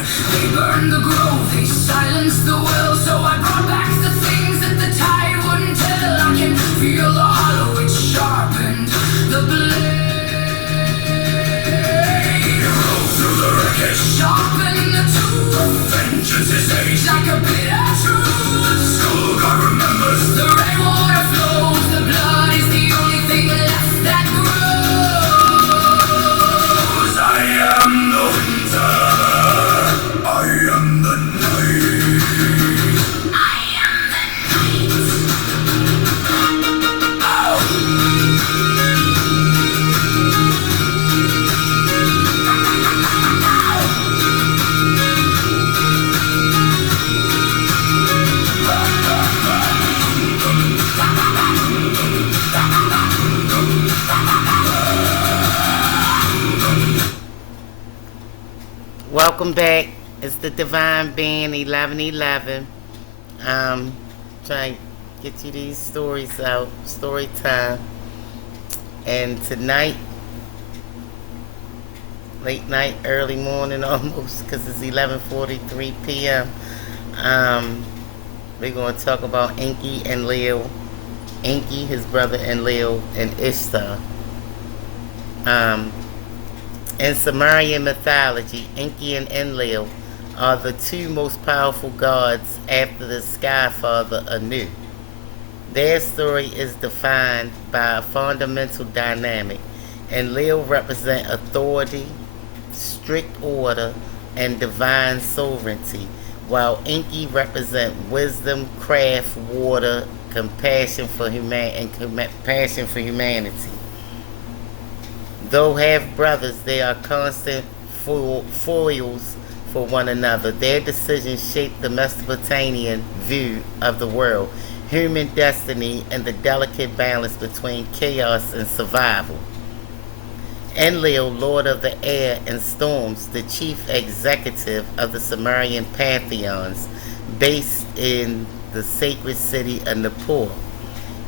They burned the grove, they silenced the will. So I brought back the things that the tide wouldn't tell. I can feel the hollow, it sharpened the blade. Roll through the wreckage, sharpen the tool. Vengeance is age, like a bitter truth. Skullguard remembers, the red water flows. The blood is the only thing left that grows. I am the winter, I am the night, I am the night. Oh! Welcome back. It's the Divine Band 1111. Trying to get you these stories out. Story time. And tonight, late night, early morning almost, because it's 11:43 p.m. We're going to talk about Enki and Leo. Enki, his brother, and Leo and Ishtar. In Sumerian mythology, Enki and Enlil are the two most powerful gods after the sky father Anu. Their story is defined by a fundamental dynamic. Enlil represent authority, strict order, and divine sovereignty, while Enki represent wisdom, craft, water, compassion for humanity. Though half-brothers, they are constant foils for one another. Their decisions shape the Mesopotamian view of the world, human destiny, and the delicate balance between chaos and survival. Enlil, lord of the air and storms, the chief executive of the Sumerian pantheons, based in the sacred city of Nippur.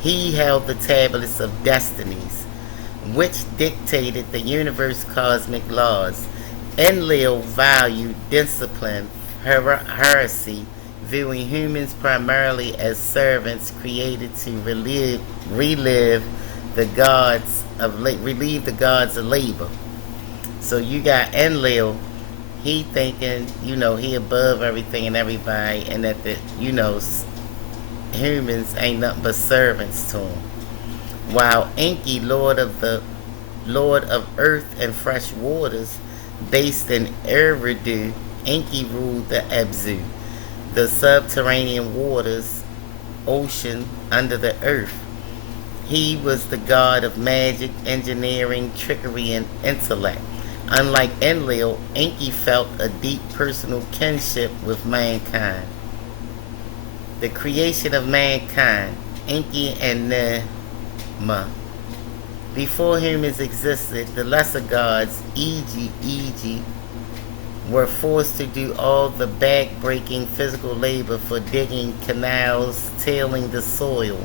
He held the tablets of destinies, which dictated the universe's cosmic laws. Enlil valued discipline, heresy, viewing humans primarily as servants created to relieve the gods of labor. So you got Enlil, he thinking, he above everything and everybody, and that humans ain't nothing but servants to him. While Enki, lord of earth and fresh waters, based in Eridu, Enki ruled the Abzu, the subterranean waters, ocean under the earth. He was the god of magic, engineering, trickery, and intellect. Unlike Enlil, Enki felt a deep personal kinship with mankind. The creation of mankind, Enki and Before humans existed, the lesser gods, e.g., were forced to do all the back-breaking physical labor for digging canals, tilling the soil.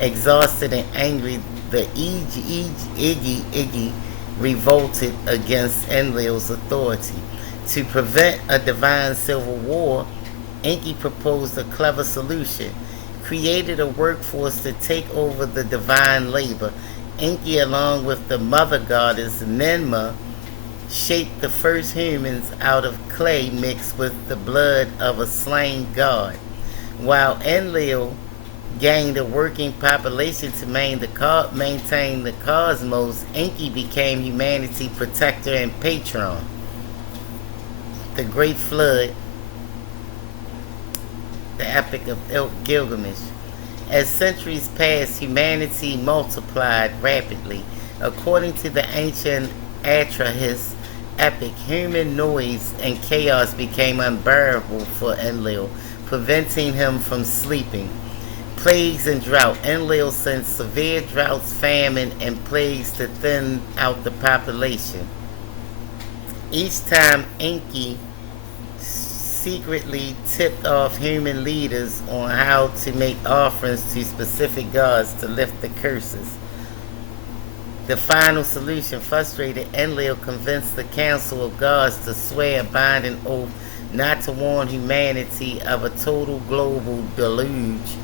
Exhausted and angry, the Iggy revolted against Enlil's authority. To prevent a divine civil war, Enki proposed a clever solution. Created a workforce to take over the divine labor. Enki, along with the mother goddess Ninmah, shaped the first humans out of clay mixed with the blood of a slain god. While Enlil gained a working population to maintain the cosmos, Enki became humanity's protector and patron. The Great Flood, the Epic of Gilgamesh. As centuries passed, humanity multiplied rapidly. According to the ancient Atrahasis epic, human noise and chaos became unbearable for Enlil, preventing him from sleeping. Plagues and drought. Enlil sent severe droughts, famine, and plagues to thin out the population. Each time Enki secretly tipped off human leaders on how to make offerings to specific gods to lift the curses. The final solution, frustrated, Enlil convinced the council of gods to swear a binding oath not to warn humanity of a total global deluge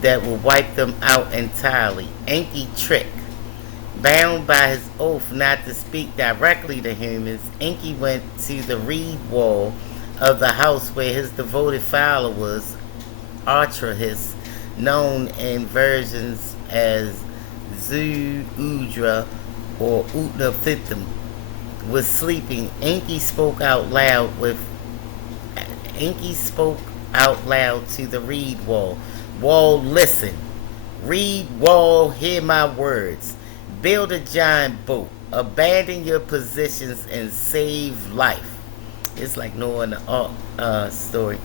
that will wipe them out entirely. Enki trick. Bound by his oath not to speak directly to humans, Enki went to the reed wall of the house where his devoted followers, Artrahis, known in versions as Zu-Udra or Utnapishtim, was sleeping. Enki spoke out loud to the reed wall. Wall, listen. Reed wall, hear my words. Build a giant boat. Abandon your positions and save life. It's like Noah in the story.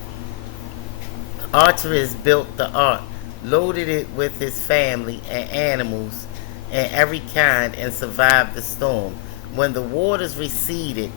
Artemis built the ark, loaded it with his family and animals and every kind, and survived the storm. When the waters receded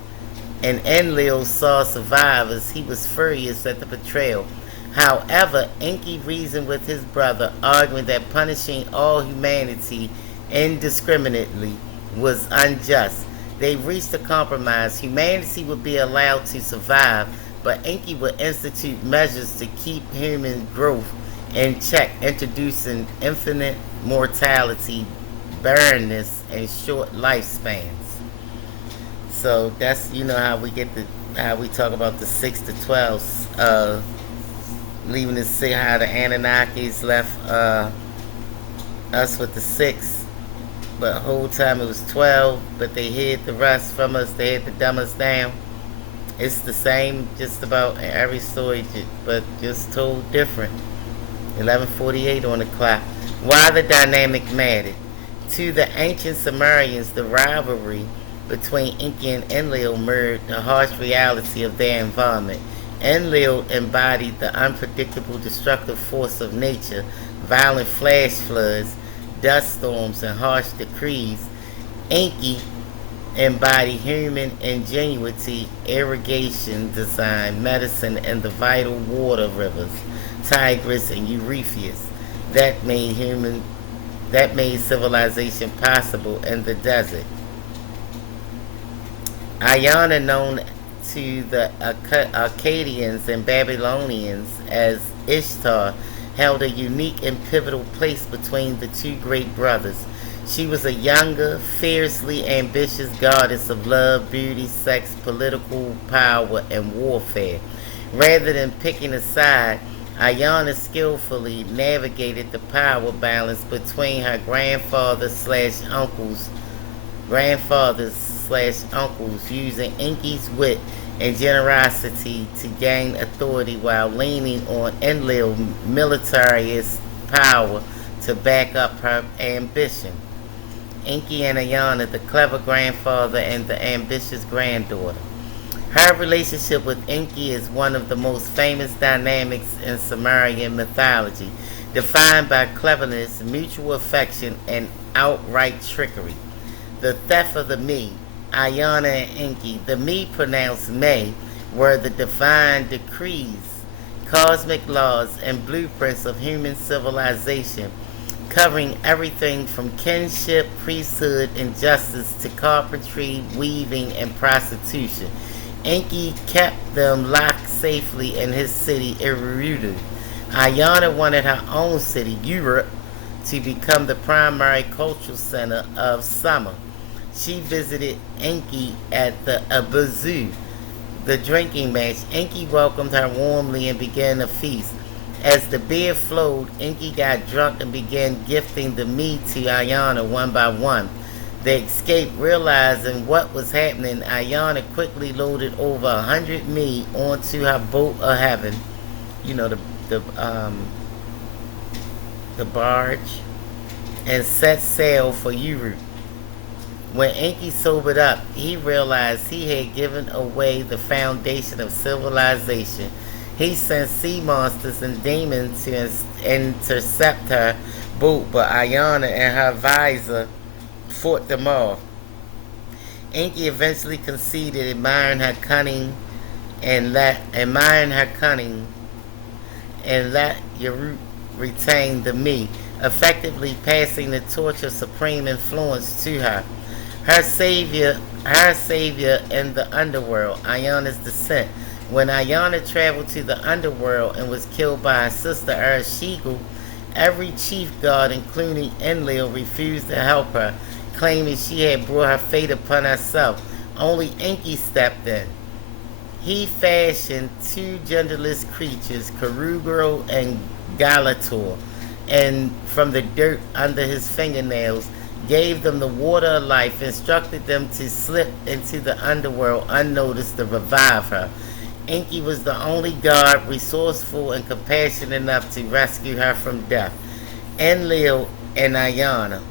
and Enlil saw survivors, he was furious at the betrayal. However, Enki reasoned with his brother, arguing that punishing all humanity indiscriminately was unjust. They reached a compromise. Humanity would be allowed to survive, but Enki would institute measures to keep human growth in check, introducing infinite mortality, barrenness, and short lifespans. So that's how we get how we talk about the 6 to 12, leaving to see how the Anunnakis left us with the 6. But the whole time it was 12, but they hid the rest from us. They had to dumb us down. It's the same just about in every story, but just told different. 11:48 on the clock. Why the dynamic mattered. To the ancient Sumerians, the rivalry between Enki and Enlil mirrored the harsh reality of their environment. Enlil embodied the unpredictable destructive force of nature, violent flash floods, dust storms, and harsh decrees. Enki embodied human ingenuity, irrigation design, medicine, and the vital water rivers, Tigris and Euphrates, that made civilization possible in the desert. Iona, known to the Akkadians and Babylonians as Ishtar, held a unique and pivotal place between the two great brothers. She was a younger, fiercely ambitious goddess of love, beauty, sex, political power, and warfare. Rather than picking a side, Iona skillfully navigated the power balance between her grandfathers/uncles, using Enki's wit and generosity to gain authority while leaning on Enlil's militarist power to back up her ambition. Enki and Iona, the clever grandfather and the ambitious granddaughter. Her relationship with Enki is one of the most famous dynamics in Sumerian mythology, defined by cleverness, mutual affection, and outright trickery. The theft of the me. Iona and Enki, the me pronounced May, were the divine decrees, cosmic laws, and blueprints of human civilization, covering everything from kinship, priesthood, and justice to carpentry, weaving, and prostitution. Enki kept them locked safely in his city, Eridu. Iona wanted her own city, Europe, to become the primary cultural center of summer. She visited Enki at the Abazu, the drinking match. Enki welcomed her warmly and began a feast. As the beer flowed, Enki got drunk and began gifting the meat to Iona one by one. They escaped, realizing what was happening. Iona quickly loaded over 100 meat onto her boat of heaven. The barge, and set sail for Europe. When Enki sobered up, he realized he had given away the foundation of civilization. He sent sea monsters and demons to intercept her boat, but Iona and her advisor fought them off. Enki eventually conceded, admiring her cunning, and let Yarut retain the me, effectively passing the torch of supreme influence to her. Her savior in the underworld, Iona's descent, When Ayana traveled to the underworld and was killed by her sister Ereshkigal, every chief god, including Enlil, refused to help her, claiming she had brought her fate upon herself. Only Enki stepped in. He fashioned two genderless creatures, Karugro and Galator, and from the dirt under his fingernails, gave them the water of life, instructed them to slip into the underworld unnoticed to revive her. Enki was the only god resourceful and compassionate enough to rescue her from death. Enlil and Ayana,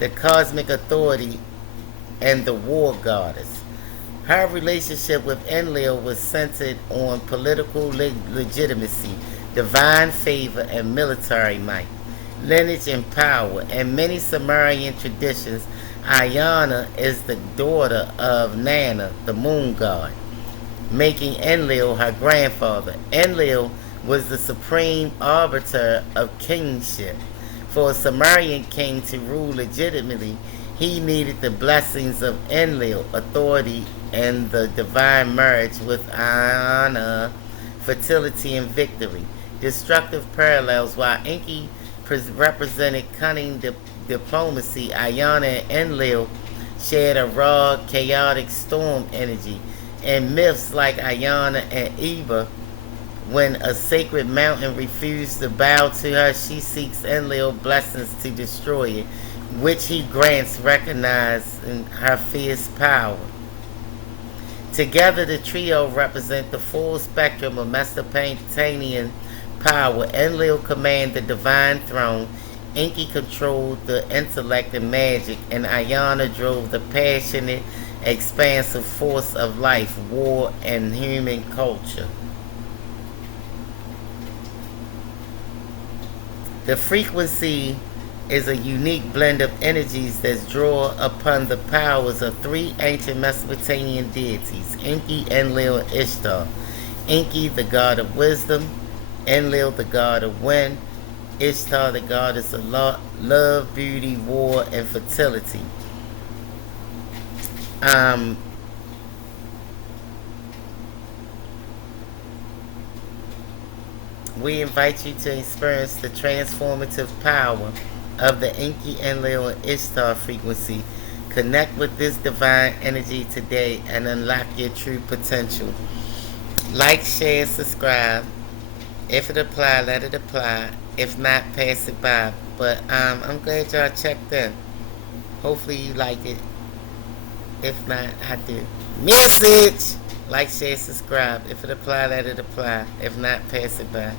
the cosmic authority and the war goddess. Her relationship with Enlil was centered on political legitimacy, divine favor, and military might, lineage and power. In many Sumerian traditions, Ayana is the daughter of Nana, the moon god, making Enlil her grandfather. Enlil was the supreme arbiter of kingship. For a Sumerian king to rule legitimately, he needed the blessings of Enlil, authority, and the divine marriage with Ayana, fertility and victory. Destructive parallels. While Enki represented cunning diplomacy, Ayana and Enlil shared a raw, chaotic storm energy. In myths like Ayana and Eva, when a sacred mountain refused to bow to her, she seeks Enlil blessings to destroy it, which he grants, recognizing her fierce power. Together, the trio represent the full spectrum of Mesopotamian power. Enlil commanded the divine throne, Enki controlled the intellect and magic, and Ayana drove the passionate, expansive force of life, war, and human culture. The frequency is a unique blend of energies that draw upon the powers of three ancient Mesopotamian deities, Enki, Enlil, and Ishtar. Enki, the god of wisdom, Enlil, the god of wind, Ishtar, the goddess of love, beauty, war, and fertility. We invite you to experience the transformative power of the Enki, Enlil, and Ishtar frequency. Connect with this divine energy today and unlock your true potential. Like, share, subscribe. If it apply, let it apply. If not, pass it by. But I'm glad y'all checked in. Hopefully you like it. If not, I do. Message! Like, share, subscribe. If it apply, let it apply. If not, pass it by.